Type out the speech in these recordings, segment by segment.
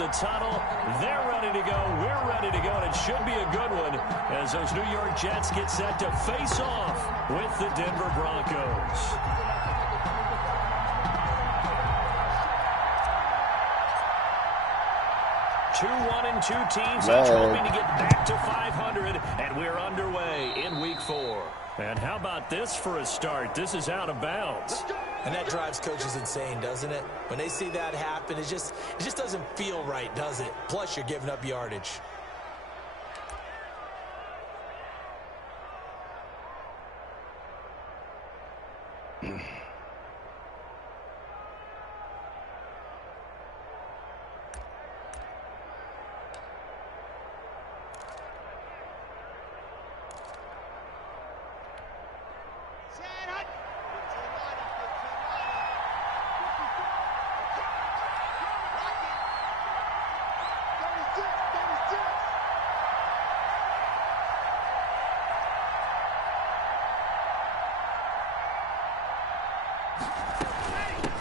the tunnel. They're ready to go. We're ready to go. And it should be a good one as those New York Jets get set to face off with the Denver Broncos. Two 1-2 teams each hoping to get back to 500, and we're underway in Week 4. And how about this for a start? This is out of bounds. And that drives coaches insane, doesn't it? When they see that happen, it just doesn't feel right, does it? Plus, you're giving up yardage.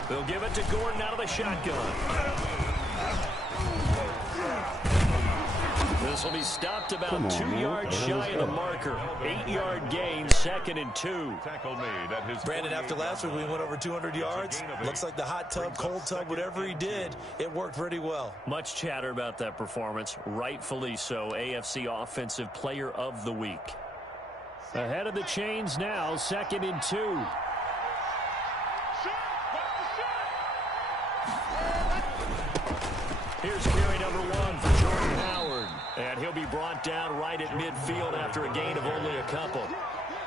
They'll give it to Gordon out of the shotgun. This will be stopped about 2 yards shy of the marker. 8-yard gain, 2nd and 2. Brandon, after last week, we went over 200 yards. Looks like the hot tub, cold tub, whatever he did, it worked pretty well. Much chatter about that performance. Rightfully so. AFC Offensive Player of the Week. Ahead of the chains now, 2nd and 2. Here's carry number 1 for Jordan Howard. And he'll be brought down right at midfield after a gain of only a couple.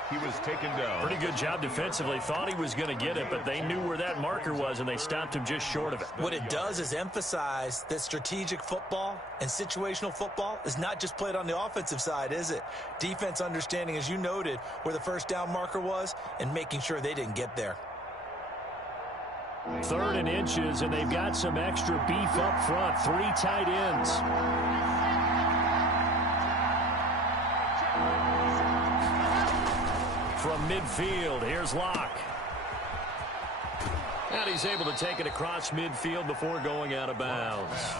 He was taken down. Pretty good job defensively. Thought he was going to get it, but they knew where that marker was, and they stopped him just short of it. What it does is emphasize that strategic football and situational football is not just played on the offensive side, is it? Defense understanding, as you noted, where the first down marker was and making sure they didn't get there. 3rd and inches, and they've got some extra beef up front. 3 tight ends. From midfield, here's Locke. And he's able to take it across midfield before going out of bounds.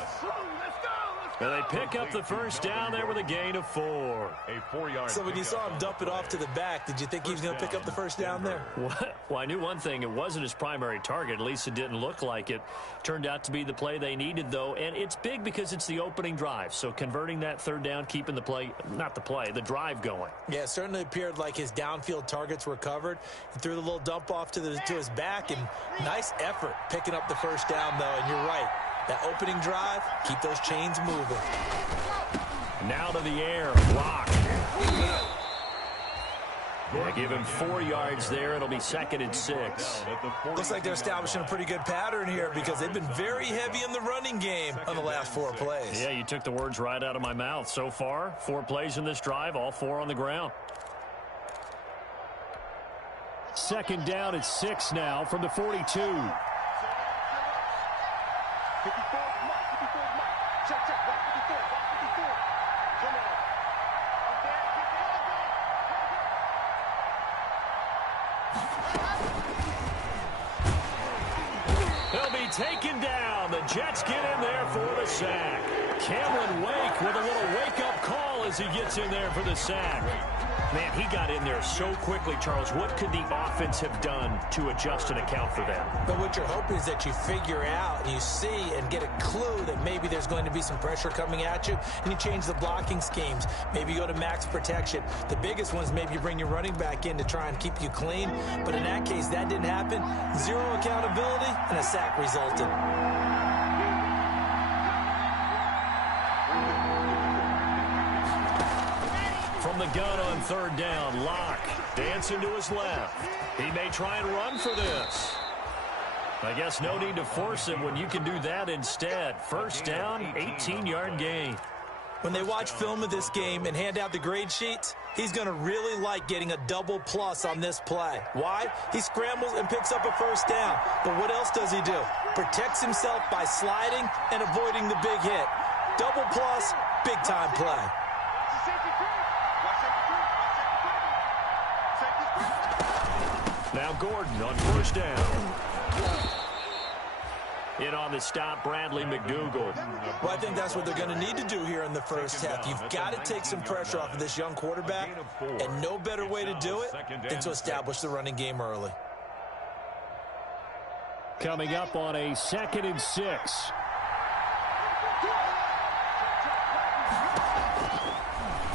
And they pick up the first down there with a gain of 4. A 4-yard. So when you saw him dump it off to the back, did you think he was going to pick up the first down there? Well, I knew one thing. It wasn't his primary target. At least it didn't look like it. Turned out to be the play they needed, though. And it's big because it's the opening drive. So converting that 3rd down, keeping the drive going. Yeah, it certainly appeared like his downfield targets were covered. He threw the little dump off to his back, and nice effort picking up the first down, though. And you're right. That opening drive, keep those chains moving. Now to the air, Locke. Yeah, give him 4 yards there. It'll be 2nd and 6. Looks like they're establishing a pretty good pattern here because they've been very heavy in the running game on the last 4 plays. Yeah, you took the words right out of my mouth. So far, 4 plays in this drive, all 4 on the ground. 2nd down at 6 now from the 42. He'll be taken down. The Jets get in there for the sack. Cameron Wake with a little wake-up call as he gets in there for the sack. Man, he got in there so quickly, Charles. What could the offense have done to adjust and account for that? But what you're hoping is that you figure out and you see and get a clue that maybe there's going to be some pressure coming at you, and you change the blocking schemes. Maybe you go to max protection. The biggest one is maybe you bring your running back in to try and keep you clean. But in that case, that didn't happen. 0 accountability, and a sack resulted. From the gun on 3rd down, Locke dancing to his left. He may try and run for this. I guess no need to force him when you can do that instead. 1st down, 18-yard gain. When they watch film of this game and hand out the grade sheets, he's going to really like getting a double plus on this play. Why? He scrambles and picks up a 1st down. But what else does he do? Protects himself by sliding and avoiding the big hit. Double plus, big-time play. Now Gordon on 1st down. In on the stop, Bradley McDougal. Well, I think that's what they're going to need to do here in the first half. You've got to take some pressure off of this young quarterback, and no better way to do it than to establish the running game early. Coming up on a 2nd and 6.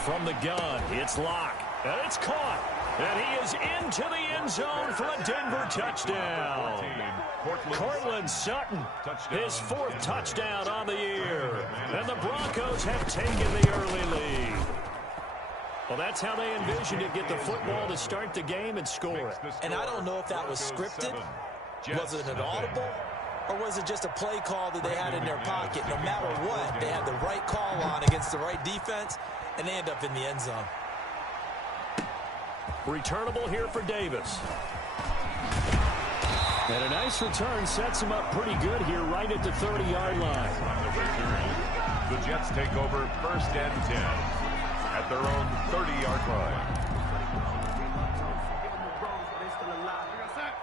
From the gun, it's Locke, and it's caught. And he is into the end zone for a Denver touchdown. Cortland Sutton, his 4th touchdown on the year. And the Broncos have taken the early lead. Well, that's how they envisioned it, get the football to start the game and score it. And I don't know if that was scripted. Was it an audible? Or was it just a play call that they had in their pocket? No matter what, they had the right call on against the right defense, and they end up in the end zone. Returnable here for Davis. And a nice return sets him up pretty good here right at the 30-yard line. On the return, the Jets take over 1st and 10 at their own 30-yard line.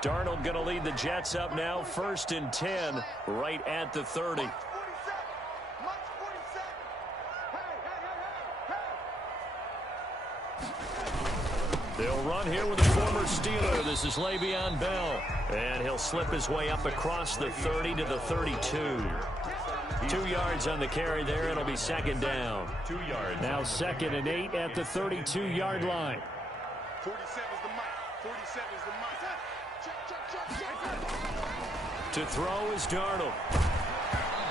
Darnold going to lead the Jets up now, 1st and 10, right at the 30. They'll run here with a former Steeler. This is Le'Veon Bell. And he'll slip his way up across the 30 to the 32. 2 yards on the carry there. It'll be 2nd down. 2 yards. Now 2nd and 8 at the 32-yard line. 47 is the mic. 47 is the mic. To throw is Darnold.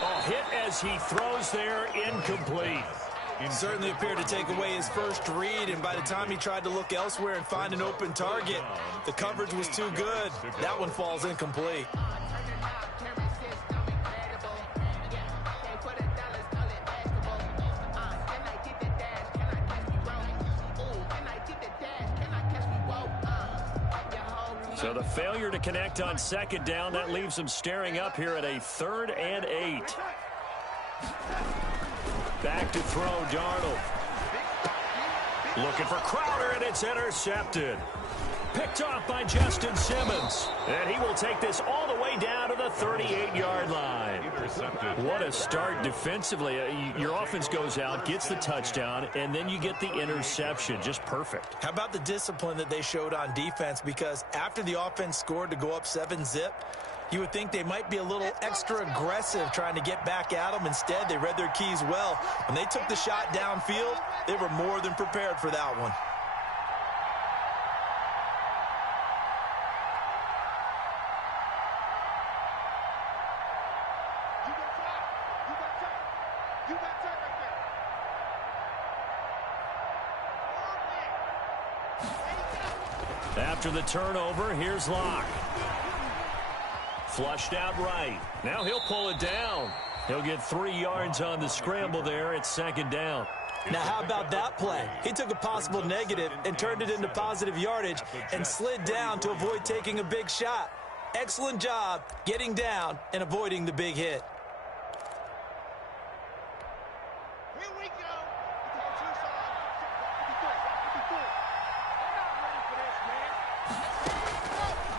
Oh, hit as he throws there, incomplete. Certainly appeared to take away his first read, and by the time he tried to look elsewhere and find an open target, the coverage was too good. That one falls incomplete. So the failure to connect on 2nd down, that leaves them staring up here at a 3rd and 8. Back to throw, Darnold. Looking for Crowder, and it's intercepted. Picked off by Justin Simmons. And he will take this all the way down to the 38-yard line. What a start defensively. Your offense goes out, gets the touchdown, and then you get the interception. Just perfect. How about the discipline that they showed on defense? Because after the offense scored to go up 7-zip, you would think they might be a little extra aggressive trying to get back at them. Instead, they read their keys well. When they took the shot downfield, they were more than prepared for that one. After the turnover, here's Locke. Flushed out right. Now he'll pull it down. He'll get 3 yards on the scramble there. It's 2nd down. Now, how about that play? He took a possible negative and turned it into positive yardage and slid down to avoid taking a big shot. Excellent job getting down and avoiding the big hit. Here we go.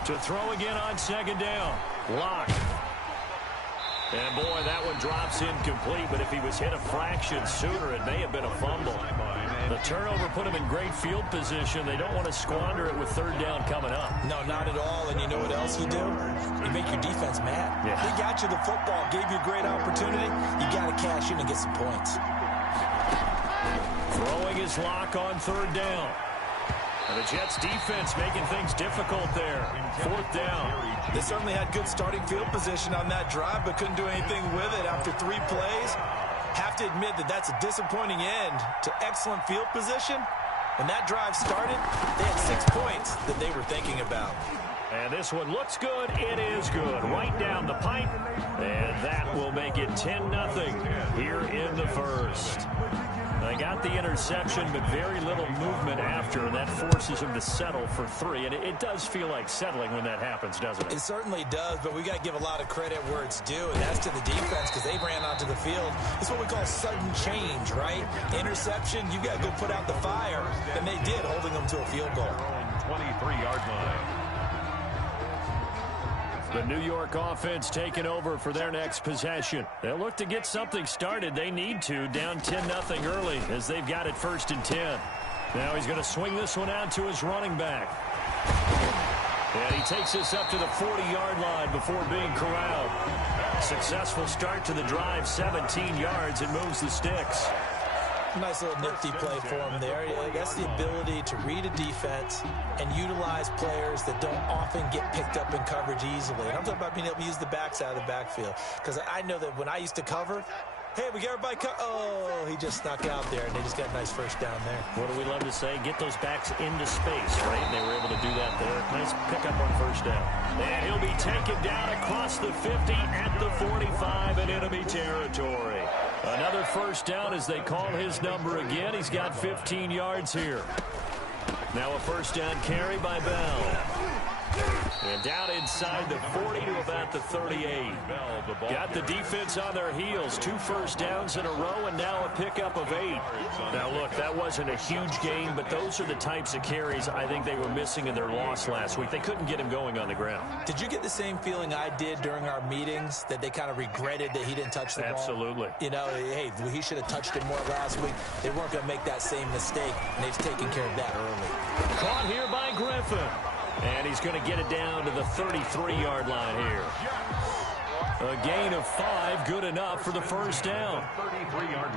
To throw again on 2nd down. Locke. And boy, that one drops incomplete, but if he was hit a fraction sooner, it may have been a fumble. The turnover put him in great field position. They don't want to squander it with 3rd down coming up. No, not at all. And you know what else you do? You make your defense mad. Yeah. They got you the football, gave you a great opportunity. You got to cash in and get some points. Throwing his Locke on 3rd down. And the Jets defense making things difficult there. 4th down. They certainly had good starting field position on that drive, but couldn't do anything with it after 3 plays. Have to admit that that's a disappointing end to excellent field position. When that drive started, they had 6 points that they were thinking about. And this one looks good. It is good. Right down the pipe. And that will make it 10-0 here in the first. They got the interception, but very little movement after, and that forces them to settle for 3. And it does feel like settling when that happens, doesn't it? It certainly does, but we got to give a lot of credit where it's due, and that's to the defense because they ran onto the field. It's what we call sudden change, right? Interception, you got to go put out the fire, and they did, holding them to a field goal. 23-yard line. The New York offense taking over for their next possession. They'll look to get something started. They need to, down 10-0 early as they've got it 1st and 10. Now he's going to swing this one out to his running back. And he takes this up to the 40-yard line before being corralled. Successful start to the drive, 17 yards, and moves the sticks. Nice little nifty play for him there. That's the ability to read a defense and utilize players that don't often get picked up in coverage easily. And I'm talking about being able to use the backside of the backfield. Because I know that when I used to cover, hey, we got everybody oh, he just snuck out there, and they just got a nice first down there. What do we love to say? Get those backs into space, right? And they were able to do that there. Nice pickup on first down. And he'll be taken down across the 50 at the 45 in enemy territory. Another first down as they call his number again. He's got 15 yards here. Now a first down carry by Bell. And down inside the 40 to about the 38. Got the defense on their heels. 2 first downs in a row and now a pickup of 8. Now, look, that wasn't a huge gain, but those are the types of carries I think they were missing in their loss last week. They couldn't get him going on the ground. Did you get the same feeling I did during our meetings, that they kind of regretted that he didn't touch the ball? Absolutely. You know, hey, he should have touched it more last week. They weren't going to make that same mistake, and they've taken care of that early. Caught here by Griffin. And he's going to get it down to the 33-yard line here. A gain of 5, good enough for the first down.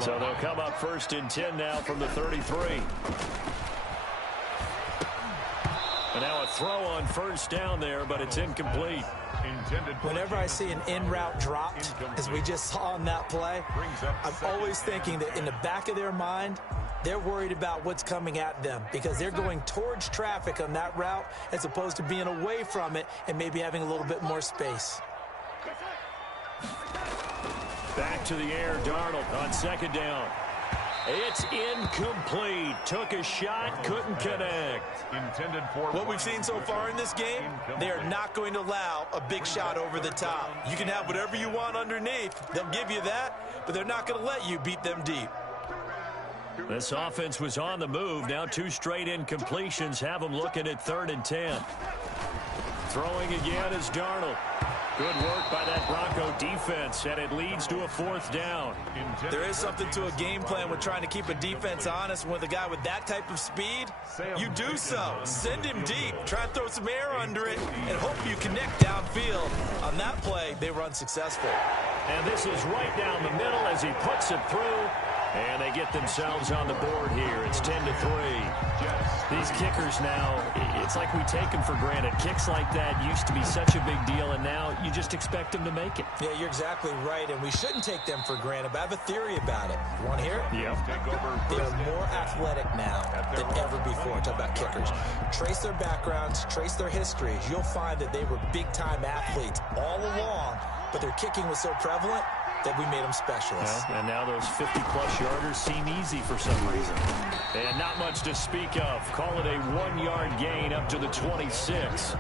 So they'll come up 1st and 10 now from the 33. And now a throw on first down there, but it's incomplete. Whenever I see an in-route dropped, as we just saw on that play, I'm always thinking that in the back of their mind, they're worried about what's coming at them because they're going towards traffic on that route as opposed to being away from it and maybe having a little bit more space. Back to the air, Darnold on 2nd down. It's incomplete. Took a shot, couldn't connect. What we've seen so far in this game, they are not going to allow a big shot over the top. You can have whatever you want underneath. They'll give you that, but they're not going to let you beat them deep. This offense was on the move. Now 2 straight incompletions have them looking at 3rd and 10. Throwing again is Darnold. Good work by that Bronco defense, and it leads to a 4th down. There is something to a game plan with trying to keep a defense honest. With a guy with that type of speed, you do so. Send him deep. Try and throw some air under it and hope you connect downfield. On that play, they were unsuccessful. And this is right down the middle as he puts it through. And they get themselves on the board here. It's 10-3. These kickers now, it's like we take them for granted. Kicks like that used to be such a big deal, and now you just expect them to make it. Yeah, you're exactly right, and we shouldn't take them for granted. But I have a theory about it. You want to hear it? Yeah. They are more athletic now than ever before. Talk about kickers. Trace their backgrounds, trace their histories. You'll find that they were big-time athletes all along, but their kicking was so prevalent that we made them specialists. Well, and now those 50-plus yarders seem easy for some reason. And not much to speak of. Call it a 1-yard gain up to the 26.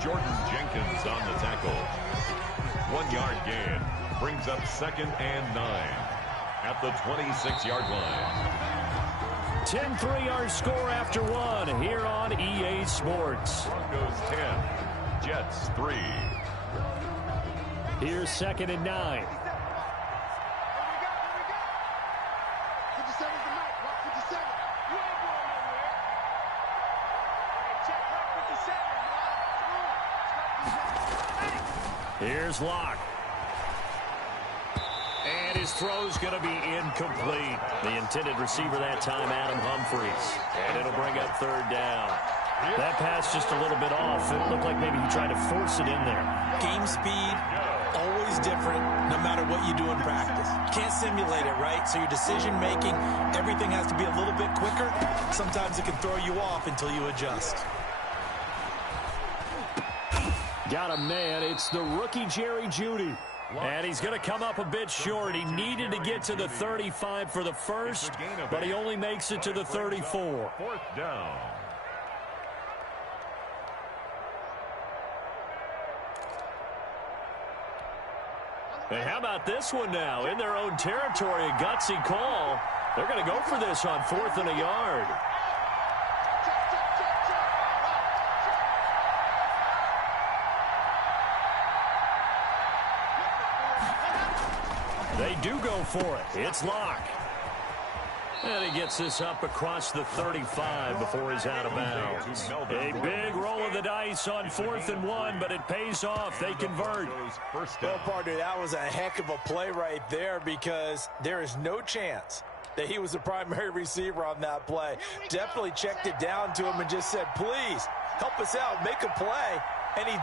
Jordan Jenkins on the tackle. 1-yard gain brings up 2nd and 9 at the 26-yard line. 10-3 our score after 1 here on EA Sports. Broncos 10, Jets 3. Here's 2nd and 9. Here's Locke. And his throw's going to be incomplete. The intended receiver that time, Adam Humphries. And it'll bring up 3rd down. That pass just a little bit off. It looked like maybe he tried to force it in there. Game speed, always different, no matter what you do in practice. You can't simulate it, right? So your decision-making, everything has to be a little bit quicker. Sometimes it can throw you off until you adjust. Got a man. It's the rookie Jerry Jeudy. And he's going to come up a bit short. He needed to get to the 35 for the first, but he only makes it to the 34. 4th down. And how about this one now? In their own territory, a gutsy call. They're going to go for this on 4th and a yard. do go for it. It's Locke. And he gets this up across the 35 before he's out of bounds. A big roll of the dice on 4th and 1, but it pays off. They convert. Well, partner, that was a heck of a play right there because there is no chance that he was the primary receiver on that play. Definitely checked it down to him and just said, please, help us out, make a play. And he